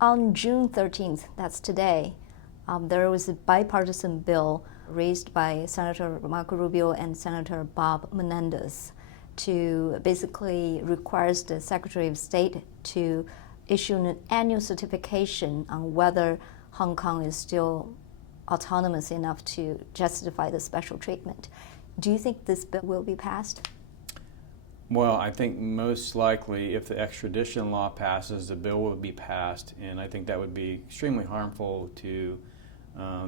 On June 13th, that's today, there was a bipartisan bill raised by Senator Marco Rubio and Senator Bob Menendez to basically requires the Secretary of State to issue an annual certification on whether Hong Kong is still autonomous enough to justify the special treatment. Do you think this bill will be passed? Well, I think most likely if the extradition law passes, the bill will be passed, and I think that would be extremely harmful to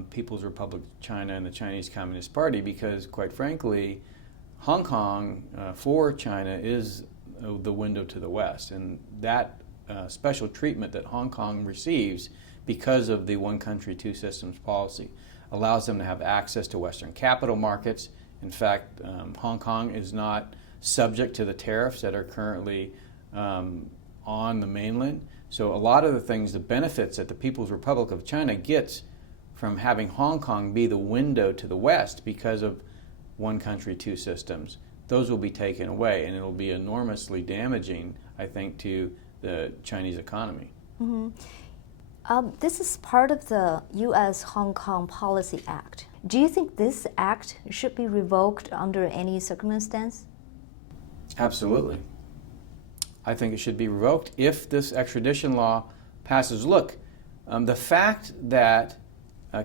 People's Republic of China and the Chinese Communist Party because, quite frankly, Hong Kong for China is the window to the West, and that special treatment that Hong Kong receives because of the one country, two systems policy allows them to have access to Western capital markets. In fact, Hong Kong is not subject to the tariffs that are currently on the mainland. So a lot of the things, the benefits that the People's Republic of China gets from having Hong Kong be the window to the West because of one country, two systems, those will be taken away, and it'll be enormously damaging, I think, to the Chinese economy. Mm-hmm. This is part of the U.S. Hong Kong Policy Act. Do you think this act should be revoked under any circumstance? Absolutely. I think it should be revoked if this extradition law passes. Look, the fact that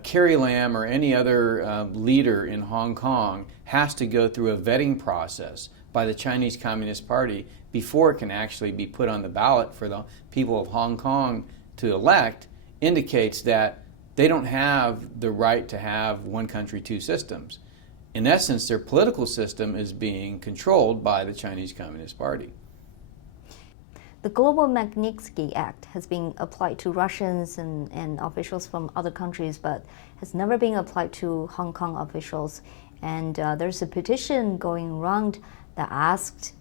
Carrie Lam or any other leader in Hong Kong has to go through a vetting process by the Chinese Communist Party before it can actually be put on the ballot for the people of Hong Kong to elect indicates that they don't have the right to have one country, two systems. In essence, their political system is being controlled by the Chinese Communist Party. The Global Magnitsky Act has been applied to Russians and officials from other countries, but has never been applied to Hong Kong officials. And there's a petition going around that asked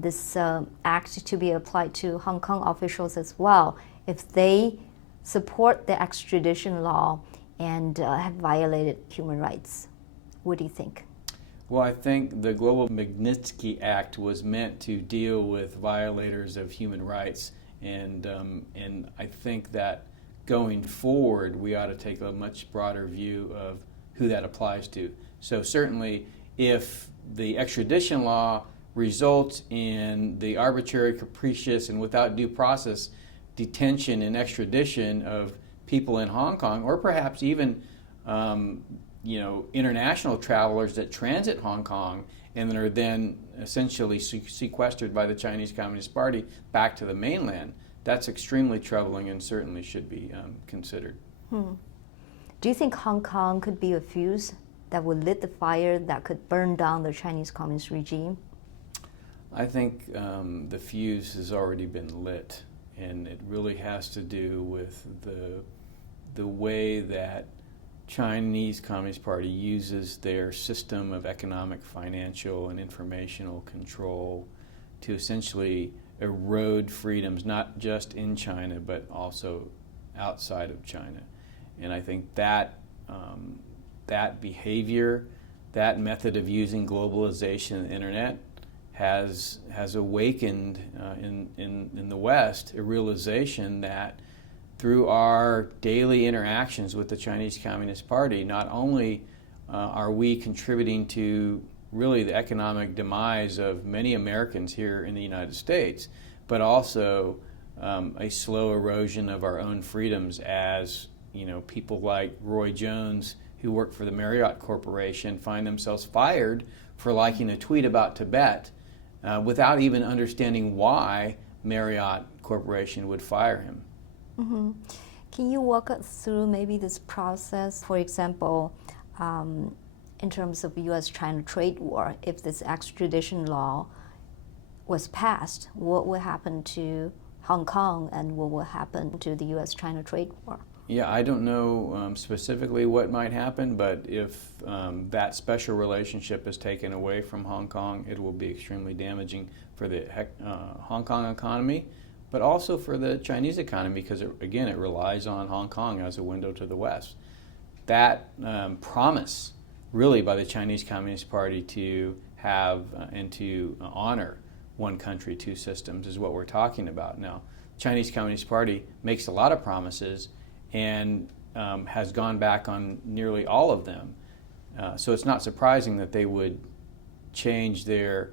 this act to be applied to Hong Kong officials as well if they support the extradition law and have violated human rights. What do you think? Well, I think the Global Magnitsky Act was meant to deal with violators of human rights, and I think that going forward, we ought to take a much broader view of who that applies to. So certainly, if the extradition law results in the arbitrary, capricious, and without due process detention and extradition of people in Hong Kong, or perhaps even international travelers that transit Hong Kong and are then essentially sequestered by the Chinese Communist Party back to the mainland, that's extremely troubling and certainly should be considered. Do you think Hong Kong could be a fuse that would lit the fire that could burn down the Chinese Communist regime? I think the fuse has already been lit, and it really has to do with the way that Chinese Communist Party uses their system of economic, financial, and informational control to essentially erode freedoms, not just in China, but also outside of China. And I think that that behavior, that method of using globalization and the internet has awakened in the West a realization that through our daily interactions with the Chinese Communist Party, not only are we contributing to really the economic demise of many Americans here in the United States, but also a slow erosion of our own freedoms as people like Roy Jones, who work for the Marriott Corporation, find themselves fired for liking a tweet about Tibet without even understanding why Marriott Corporation would fire him. Mm-hmm. Can you walk us through maybe this process? For example, in terms of U.S.-China trade war, if this extradition law was passed, what will happen to Hong Kong and what will happen to the U.S.-China trade war? Yeah, I don't know specifically what might happen, but if that special relationship is taken away from Hong Kong, it will be extremely damaging for the Hong Kong economy, but also for the Chinese economy because, it relies on Hong Kong as a window to the West. That promise, really, by the Chinese Communist Party to have and to honor one country, two systems is what we're talking about now. Chinese Communist Party makes a lot of promises and has gone back on nearly all of them. So it's not surprising that they would change their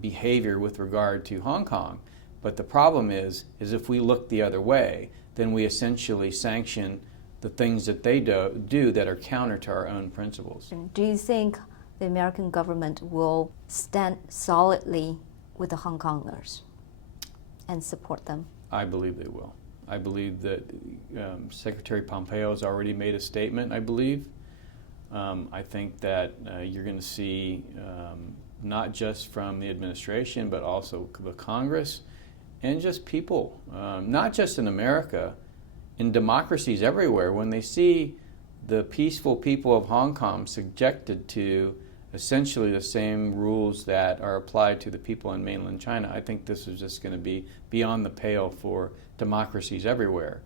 behavior with regard to Hong Kong. But the problem is if we look the other way, then we essentially sanction the things that they do that are counter to our own principles. Do you think the American government will stand solidly with the Hong Kongers and support them? I believe they will. I believe that Secretary Pompeo has already made a statement, I believe. I think that you're going to see not just from the administration, but also the Congress and just people, not just in America, in democracies everywhere, when they see the peaceful people of Hong Kong subjected to essentially the same rules that are applied to the people in mainland China, I think this is just going to be beyond the pale for democracies everywhere.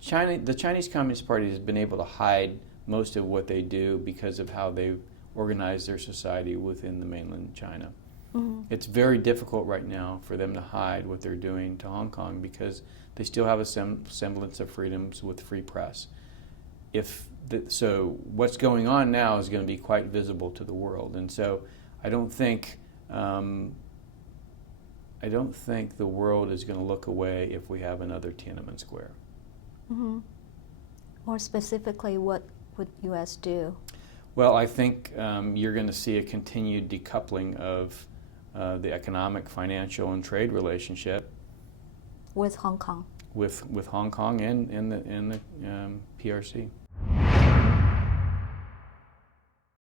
The Chinese Communist Party has been able to hide most of what they do because of how they organize their society within the mainland China. Mm-hmm. It's very difficult right now for them to hide what they're doing to Hong Kong because they still have a semblance of freedoms with free press. So what's going on now is going to be quite visible to the world, and so I don't think the world is going to look away if we have another Tiananmen Square. Mm-hmm. More specifically, what would U.S. do? Well, I think you're going to see a continued decoupling of the economic, financial, and trade relationship with Hong Kong. With Hong Kong and the PRC.